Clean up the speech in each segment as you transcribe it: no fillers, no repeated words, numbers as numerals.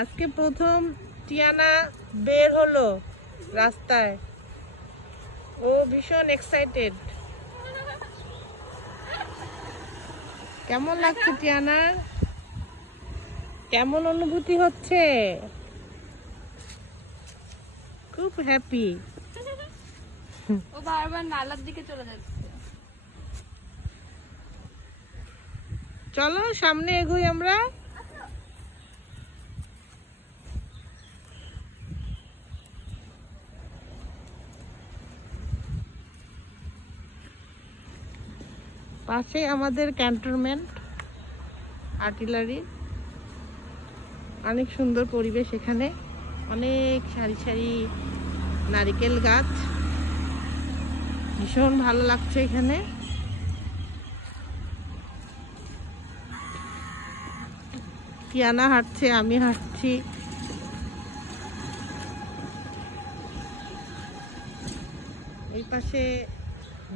আজকে প্রথম টিয়ানা বের হলো রাস্তায়। ও ভীষণ এক্সাইটেড। কেমন লাগছে টিয়ানার? কেমন অনুভূতি হচ্ছে? খুব হ্যাপি। ও বারবার নালার দিকে চলে যাচ্ছে। চলো সামনে এগোই আমরা। পাশে আমাদের ক্যান্টনমেন্ট আর্টিলারি। অনেক সুন্দর পরিবেশ এখানে, অনেক সারি সারি নারকেল গাছ, ভীষণ ভালো লাগছে এখানে। টিয়ানা হাঁটছে, আমি হাঁটছি। এই পাশে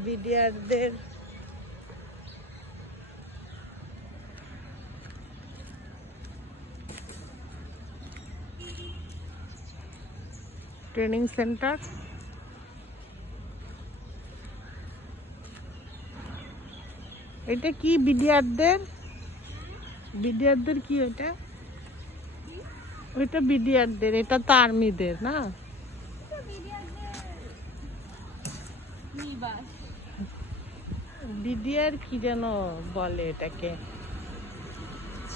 বিডিআরদের ট্রেনিং সেন্টার। এটা কি বিডিআরদের? বিডিআরদের কি ওটা? ওইটা বিডিআরদের, এটা তো আর্মিদের না? বিডিআর কি যেন বলে এটাকে?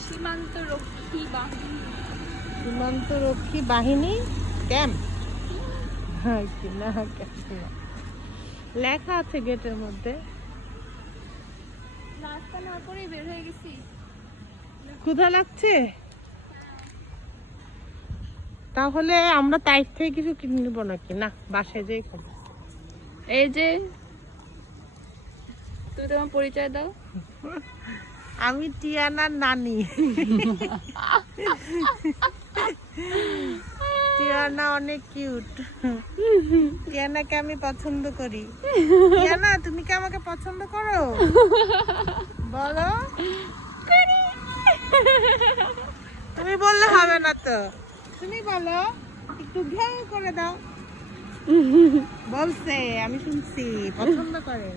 সীমান্ত রক্ষী বাহিনী। সীমান্ত রক্ষী বাহিনী ক্যাম্প। হ্যাঁ কি না, লেখা আছে গেটের মধ্যে। নাস্তা না করেই বের হয়ে গেছি। ক্ষুধা লাগছে? তাহলে আমরা তাই থেকে কিছু কিনে নেবো নাকি? না, বাসায় যেয়ে খাবো। এই যে তুমি তোমার পরিচয় দাও। আমি টিয়ানার নানি। টিয়ানা অনেক কিউট। টিয়ানাকে আমি পছন্দ করি। টিয়ানা, তুমি কি আমাকে পছন্দ করো? বলো। তুমি বললে হবে না তো, তুমি বলো, একটু ঘেউ করে দাও। বলছে, আমি শুনছি পছন্দ করে।